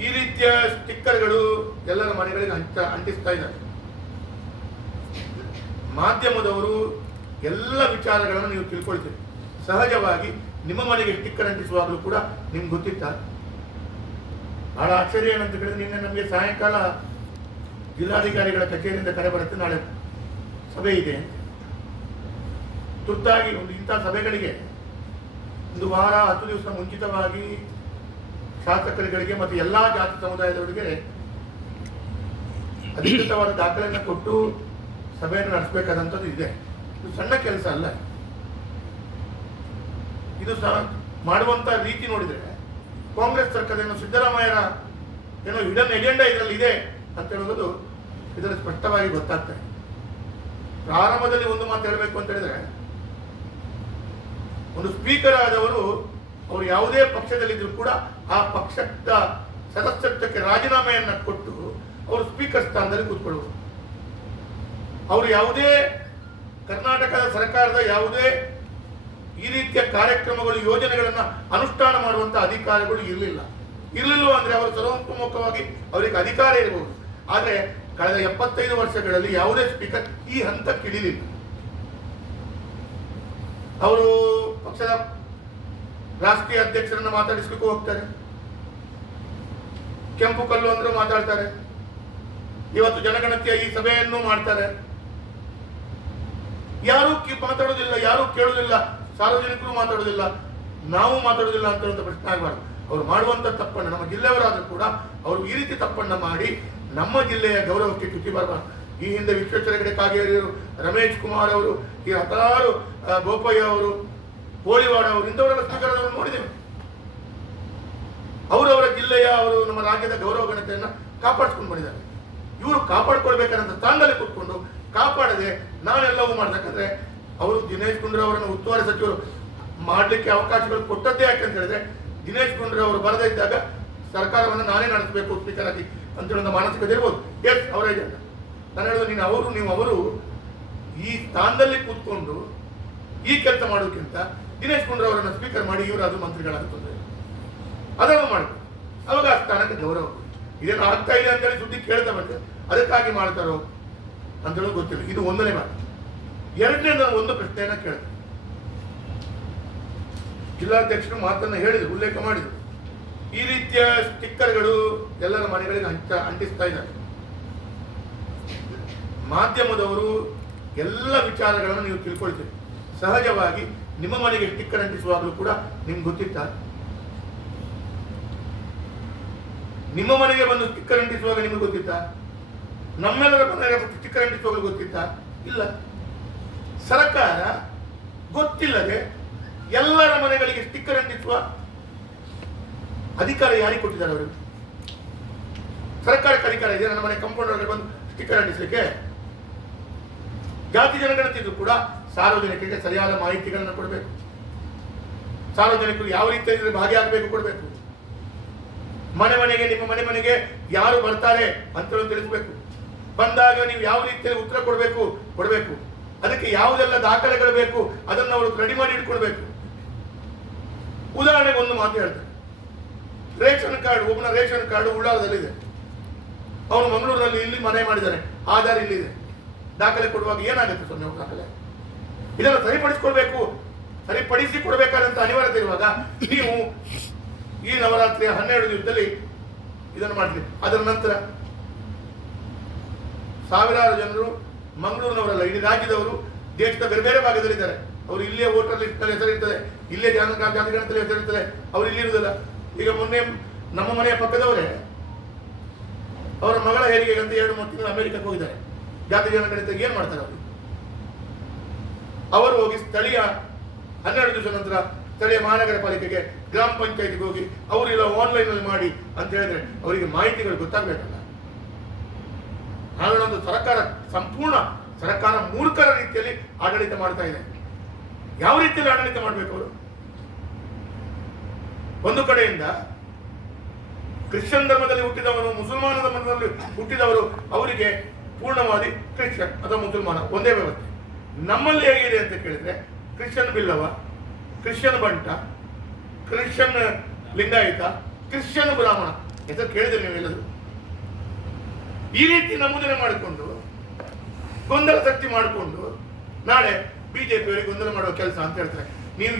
ಈ ರೀತಿಯ ಸ್ಟಿಕ್ಕರ್ಗಳು ಎಲ್ಲರ ಮನೆಗಳಿಗೆ ಹಂಚ, ಅಂಟಿಸ್ತಾ ಇದ್ದಾರೆ. ಮಾಧ್ಯಮದವರು ಎಲ್ಲ ವಿಚಾರಗಳನ್ನು ನೀವು ತಿಳ್ಕೊಳ್ತೀರಿ. ಸಹಜವಾಗಿ ನಿಮ್ಮ ಮನೆಗೆ ಸ್ಟಿಕ್ಕರ್ ಅಂಟಿಸುವಾಗಲೂ ಕೂಡ ನಿಮ್ಗೆ ಗೊತ್ತಿತ್ತ? ಬಹಳ ಆಶ್ಚರ್ಯ ಏನಂತ ಹೇಳಿದ್ರೆ ನಿನ್ನೆ ನಮಗೆ ಸಾಯಂಕಾಲ ಜಿಲ್ಲಾಧಿಕಾರಿಗಳ ಕಚೇರಿಯಿಂದ ಕರೆ ಬರುತ್ತೆ, ನಾಳೆ ಸಭೆ ಇದೆ. ತುರ್ತಾಗಿ ಒಂದು ಇಂಥ ಸಭೆಗಳಿಗೆ ಒಂದು ವಾರ, ಹತ್ತು ದಿವಸ ಮುಂಚಿತವಾಗಿ ಶಾಸಕರುಗಳಿಗೆ ಮತ್ತು ಎಲ್ಲಾ ಜಾತಿ ಸಮುದಾಯದವರಿಗೆ ಅಧಿಕೃತವಾದ ದಾಖಲೆಯನ್ನು ಕೊಟ್ಟು ಸಭೆಯನ್ನು ನಡೆಸಬೇಕಾದಂಥದ್ದು ಇದೆ. ಇದು ಸಣ್ಣ ಕೆಲಸ ಅಲ್ಲ. ಇದು ಸಹ ಮಾಡುವಂತ ರೀತಿ ನೋಡಿದರೆ ಕಾಂಗ್ರೆಸ್ ಸರ್ಕಾರ ಏನೋ ಸಿದ್ದರಾಮಯ್ಯರ ಏನೋ ಹಿಡನ್ ಎಜೆಂಡಾ ಇದರಲ್ಲಿ ಇದೆ ಅಂತ ಹೇಳೋದು ಇದರಲ್ಲಿ ಸ್ಪಷ್ಟವಾಗಿ ಗೊತ್ತಾಗ್ತದೆ ಪ್ರಾರಂಭದಲ್ಲಿ ಒಂದು ಮಾತು ಹೇಳಬೇಕು ಅಂತ ಹೇಳಿದ್ರೆ ಒಂದು ಸ್ಪೀಕರ್ ಆದವರು ಅವರು ಯಾವುದೇ ಪಕ್ಷದಲ್ಲಿದ್ದರೂ ಕೂಡ ಆ ಪಕ್ಷದ ಸದಸ್ಯತ್ವಕ್ಕೆ ರಾಜೀನಾಮೆಯನ್ನ ಕೊಟ್ಟು ಅವರು ಸ್ಪೀಕರ್ ಸ್ಥಾನದಲ್ಲಿ ಕೂತ್ಕೊಳ್ಳುವರು ಅವರು ಯಾವುದೇ ಕರ್ನಾಟಕದ ಸರ್ಕಾರದ ಯಾವುದೇ ಈ ರೀತಿಯ ಕಾರ್ಯಕ್ರಮಗಳು, ಯೋಜನೆಗಳನ್ನ ಅನುಷ್ಠಾನ ಮಾಡುವಂತ ಅಧಿಕಾರಿಗಳು ಇರಲಿಲ್ಲ. ಇರಲಿಲ್ಲ ಅಂದ್ರೆ ಅವರು ಸರ್ವತೋಮುಖವಾಗಿ ಅವರಿಗೆ ಅಧಿಕಾರ ಇರಬಹುದು ಆದರೆ ಕಳೆದ ಎಪ್ಪತ್ತೈದು ವರ್ಷಗಳಲ್ಲಿ ಯಾವುದೇ ಸ್ಪೀಕರ್ ಈ ಹಂತಕ್ಕೆ ಇಳಿಲಿಲ್ಲ. ಅವರು ಪಕ್ಷದ ರಾಷ್ಟ್ರೀಯ ಅಧ್ಯಕ್ಷರನ್ನ ಮಾತಾಡಿಸ್ಲಿಕ್ಕೂ ಹೋಗ್ತಾರೆ. ಕೆಂಪು ಕಲ್ಲು ಅಂದ್ರೆ ಮಾತಾಡ್ತಾರೆ. ಇವತ್ತು ಜನಗಣತಿಯ ಈ ಸಭೆಯನ್ನು ಮಾಡ್ತಾರೆ. ಯಾರು ಮಾತಾಡೋದಿಲ್ಲ, ಯಾರು ಕೇಳೋದಿಲ್ಲ, ಸಾರ್ವಜನಿಕರು ಮಾತಾಡೋದಿಲ್ಲ, ನಾವು ಮಾತಾಡೋದಿಲ್ಲ ಅಂತ ಪ್ರಶ್ನೆ ಆಗಬಾರ್ದು. ಅವರು ಮಾಡುವಂತ ತಪ್ಪನ್ನು ನಮ್ಮ ಜಿಲ್ಲೆಯವರಾದ್ರೂ ಕೂಡ ಅವರು ಈ ರೀತಿ ತಪ್ಪನ್ನ ಮಾಡಿ ನಮ್ಮ ಜಿಲ್ಲೆಯ ಗೌರವಕ್ಕೆ ಚ್ಯುತಿ ಬರಬಾರ್ದು ಈ ಹಿಂದೆ ವಿಶ್ವೇಶ್ವರ ಹೆಗಡೆ ಕಾಗೇರಿಯವರು, ರಮೇಶ್ ಕುಮಾರ್ ಅವರು, ಈ ಹತ್ತಾರು ಗೋಪಯ್ಯ ಅವರು, ಕೋಳಿವಾಡ ಅವರು, ಇಂಥವರೆಲ್ಲ ಸ್ಪೀಕರ್ ಆದವರು ನೋಡಿದ್ದೇವೆ ಅವರವರ ಜಿಲ್ಲೆಯ ಅವರು ನಮ್ಮ ರಾಜ್ಯದ ಗೌರವ ಘನತೆಯನ್ನು ಕಾಪಾಡಿಸ್ಕೊಂಡು ಬಂದಿದ್ದಾರೆ. ಇವರು ಕಾಪಾಡ್ಕೊಳ್ಬೇಕಾದಂತ ತಾಂಡಲ್ಲಿ ಕೂತ್ಕೊಂಡು ಕಾಪಾಡದೆ ನಾವೆಲ್ಲವೂ ಮಾಡ್ತಕ್ಕಂದ್ರೆ ಅವರು ದಿನೇಶ್ ಗುಂಡ್ರೆ ಅವರನ್ನು ಉಸ್ತುವಾರಿ ಸಚಿವರು ಮಾಡಲಿಕ್ಕೆ ಅವಕಾಶಗಳು ಕೊಟ್ಟದ್ದೇ ಯಾಕೆ ಅಂತ ಹೇಳಿದ್ರೆ, ದಿನೇಶ್ ಗುಂಡ್ರೆ ಅವರು ಬರದೇ ಇದ್ದಾಗ ಸರ್ಕಾರವನ್ನು ನಾನೇ ನಡೆಸಬೇಕು ಸ್ಪೀಕರ್ ಆಗಿ ಅಂತ ಹೇಳೋ ಒಂದು ಮಾನಸಿಕತೆ ಇರ್ಬೋದು. ಎಸ್ ಅವರೇ ಜನ ನಾನು ಹೇಳೋದು ನೀನು ಅವರು, ನೀವು ಅವರು ಈ ಸ್ಥಾನದಲ್ಲಿ ಕೂತ್ಕೊಂಡು ಈ ಕೆಲಸ ಮಾಡೋಕ್ಕಿಂತ ದಿನೇಶ್ ಗುಂಡ್ರೆ ಅವರನ್ನು ಸ್ಪೀಕರ್ ಮಾಡಿ ಇವರಾದ್ರೂ ಮಂತ್ರಿಗಳಾಗುತ್ತದೆ ಅದನ್ನು ಮಾಡಬೇಕು. ಅವಾಗ ಆ ಸ್ಥಾನಕ್ಕೆ ಗೌರವ. ಇದೇನು ಆಗ್ತಾ ಇದೆ ಅಂತೇಳಿ ಸುದ್ದಿ ಕೇಳ್ತಾ ಬರ್ತದೆ ಅದಕ್ಕಾಗಿ ಮಾಡ್ತಾರೋ ಅಂತ ಹೇಳೋದು ಗೊತ್ತಿಲ್ಲ. ಇದು ಒಂದನೇ ಮಾತು ಎರಡನೇ ನಾನು ಒಂದು ಪ್ರಶ್ನೆಯನ್ನ ಕೇಳಿದೆ. ಜಿಲ್ಲಾಧ್ಯಕ್ಷರು ಮಾತನ್ನು ಹೇಳಿದರು, ಉಲ್ಲೇಖ ಮಾಡಿದರು. ಈ ರೀತಿಯ ಸ್ಟಿಕ್ಕರ್ಗಳು ಎಲ್ಲರ ಮನೆಗಳಿಗೆ ಹಂಚ, ಅಂಟಿಸ್ತಾ ಇದ್ದಾರೆ. ಮಾಧ್ಯಮದವರು ಎಲ್ಲ ವಿಚಾರಗಳನ್ನು ನೀವು ತಿಳ್ಕೊಳ್ತೀರಿ. ಸಹಜವಾಗಿ ನಿಮ್ಮ ಮನೆಗೆ ಸ್ಟಿಕ್ಕರ್ ಅಂಟಿಸುವಾಗಲೂ ಕೂಡ ನಿಮ್ಗೆ ಗೊತ್ತಿತ್ತ? ನಿಮ್ಮ ಮನೆಗೆ ಬಂದು ಸ್ಟಿಕ್ಕರ್ ಅಂಟಿಸುವಾಗ ನಿಮಗೆ ಗೊತ್ತಿತ್ತ? ನಮ್ಮೆಲ್ಲರ ಮನೆಗೆ ಸ್ಟಿಕ್ಕರ್ ಅಂಟಿಸುವಾಗ ಗೊತ್ತಿತ್ತ? ಇಲ್ಲ. ಸರ್ಕಾರ ಗೊತ್ತಿಲ್ಲದೆ ಎಲ್ಲರ ಮನೆಗಳಿಗೆ ಸ್ಟಿಕ್ಕರ್ ಅಂಟಿಸುವ ಅಧಿಕಾರ ಯಾರಿಗೆ ಕೊಟ್ಟಿದ್ದಾರೆ ಅವರು? ಸರ್ಕಾರಕ್ಕೆ ಅಧಿಕಾರ ಇದೆ, ನನ್ನ ಮನೆ ಕಂಪೌಂಡರ್ ಬಂದು ಸ್ಟಿಕ್ಕರ್ ಅಂಟಿಸಲಿಕ್ಕೆ ಜಾತಿ ಜನಗಣತಿಗೂ ಕೂಡ ಸಾರ್ವಜನಿಕರಿಗೆ ಸರಿಯಾದ ಮಾಹಿತಿಗಳನ್ನು ಕೊಡಬೇಕು. ಸಾರ್ವಜನಿಕರು ಯಾವ ರೀತಿಯಲ್ಲಿ ಭಾಗಿಯಾಗಬೇಕು ಕೊಡಬೇಕು. ಮನೆ ಮನೆಗೆ, ನಿಮ್ಮ ಮನೆ ಮನೆಗೆ ಯಾರು ಬರ್ತಾರೆ ಅಂತ ತಿಳಿಸ್ಬೇಕು. ಬಂದಾಗ ನೀವು ಯಾವ ರೀತಿಯಲ್ಲಿ ಉತ್ತರ ಕೊಡಬೇಕು? ಕೊಡಬೇಕು. ಅದಕ್ಕೆ ಯಾವುದೆಲ್ಲ ದಾಖಲೆಗಳು ಬೇಕು? ಅದನ್ನು ಅವರು ರೆಡಿ ಮಾಡಿ ಇಟ್ಕೊಳ್ಬೇಕು. ಉದಾಹರಣೆಗೆ ಒಂದು ಮಾತು ಹೇಳ್ತಾರೆ ರೇಷನ್ ಕಾರ್ಡ್, ಒಬ್ಬನ ರೇಷನ್ ಕಾರ್ಡ್ ಉಳ್ಳಾಲದಲ್ಲಿದೆ ಅವನು ಮಂಗಳೂರಿನಲ್ಲಿ ಇಲ್ಲಿ ಮನೆ ಮಾಡಿದ್ದಾರೆ ಆಧಾರ್ ಇಲ್ಲಿದೆ. ದಾಖಲೆ ಕೊಡುವಾಗ ಏನಾಗುತ್ತೆ ಸರ್ ನೀವು ದಾಖಲೆ? ಇದನ್ನು ಸರಿಪಡಿಸ್ಕೊಳ್ಬೇಕು. ಸರಿಪಡಿಸಿ ಕೊಡಬೇಕಾದಂತ ಅನಿವಾರ್ಯತೆ ಇರುವಾಗ ನೀವು ಈ ನವರಾತ್ರಿಯ ಹನ್ನೆರಡು ದಿವಸದಲ್ಲಿ ಇದನ್ನು ಮಾಡ್ತೀವಿ. ಅದರ ನಂತರ ಸಾವಿರಾರು ಜನರು ಮಂಗಳೂರಿನವರಲ್ಲ, ಇಡೀ ರಾಜ್ಯದವರು ದೇಶದ ಬೇರೆ ಬೇರೆ ಭಾಗದಲ್ಲಿದ್ದಾರೆ. ಅವರು ಇಲ್ಲೇ ವೋಟರ್ ಲಿಸ್ಟ್ನಲ್ಲಿ ಹೆಸರಿರ್ತದೆ, ಇಲ್ಲೇ ಜಾನ ಜಾತಿಗಣದಲ್ಲಿ ಹೆಸರಿರ್ತದೆ, ಅವರು ಇಲ್ಲಿ ಇರುವುದಿಲ್ಲ. ಈಗ ಮೊನ್ನೆ ನಮ್ಮ ಮನೆಯ ಪಕ್ಕದವರೇ ಅವರ ಮಗಳ ಹೆರಿಗೆ ಅಂತ ಎರಡು, ಮೂರು ತಿಂಗಳು ಅಮೆರಿಕಕ್ಕೆ ಹೋಗಿದ್ದಾರೆ. ಜಾತಿ ಜನಗಣತಿಗೆ ಏನ್ ಮಾಡ್ತಾರೆ ಅವರು? ಅವರು ಹೋಗಿ ಸ್ಥಳೀಯ ಹನ್ನೆರಡು ದಿವಸ ನಂತರ ಸ್ಥಳೀಯ ಮಹಾನಗರ ಪಾಲಿಕೆಗೆ ಗ್ರಾಮ ಪಂಚಾಯತಿಗೆ ಹೋಗಿ ಅವರು ಇಲ್ಲ ಆನ್ಲೈನ್ ಅಲ್ಲಿ ಮಾಡಿ ಅಂತ ಹೇಳಿದ್ರೆ ಅವರಿಗೆ ಮಾಹಿತಿಗಳು ಗೊತ್ತಾಗಬೇಕಲ್ಲ. ಒಂದು ಸರ್ಕಾರ ಸಂಪೂರ್ಣ ಸರ್ಕಾರ ಮೂರ್ಖರ ರೀತಿಯಲ್ಲಿ ಆಡಳಿತ ಮಾಡ್ತಾ ಇದೆ. ಯಾವ ರೀತಿಯಲ್ಲಿ ಆಡಳಿತ ಮಾಡಬೇಕು ಅವರು? ಒಂದು ಕಡೆಯಿಂದ ಕ್ರಿಶ್ಚಿಯನ್ ಧರ್ಮದಲ್ಲಿ ಹುಟ್ಟಿದವರು ಮುಸಲ್ಮಾನ ಧರ್ಮದಲ್ಲಿ ಹುಟ್ಟಿದವರು ಅವರಿಗೆ ಪೂರ್ಣವಾದಿ ಕ್ರಿಶ್ಚಿಯನ್ ಅಥವಾ ಮುಸಲ್ಮಾನ ಒಂದೇ ವ್ಯವಸ್ಥೆ. ನಮ್ಮಲ್ಲಿ ಹೇಗಿದೆ ಅಂತ ಕೇಳಿದ್ರೆ Christian Billava Christian Bunt, Christian Lingayat, Christian Brahmana. ಹೆಸರು ಕೇಳಿದ್ರೆ ನೀವು ಎಲ್ಲದು ಈ ರೀತಿ ನಮೂದನೆ ಮಾಡಿಕೊಂಡು, ಗೊಂದಲ ಶಕ್ತಿ ಮಾಡಿಕೊಂಡು, ನಾಳೆ ಬಿಜೆಪಿಯವರಿಗೆ ಗೊಂದಲ ಮಾಡುವ ಕೆಲಸ ಅಂತ ಹೇಳ್ತಾರೆ.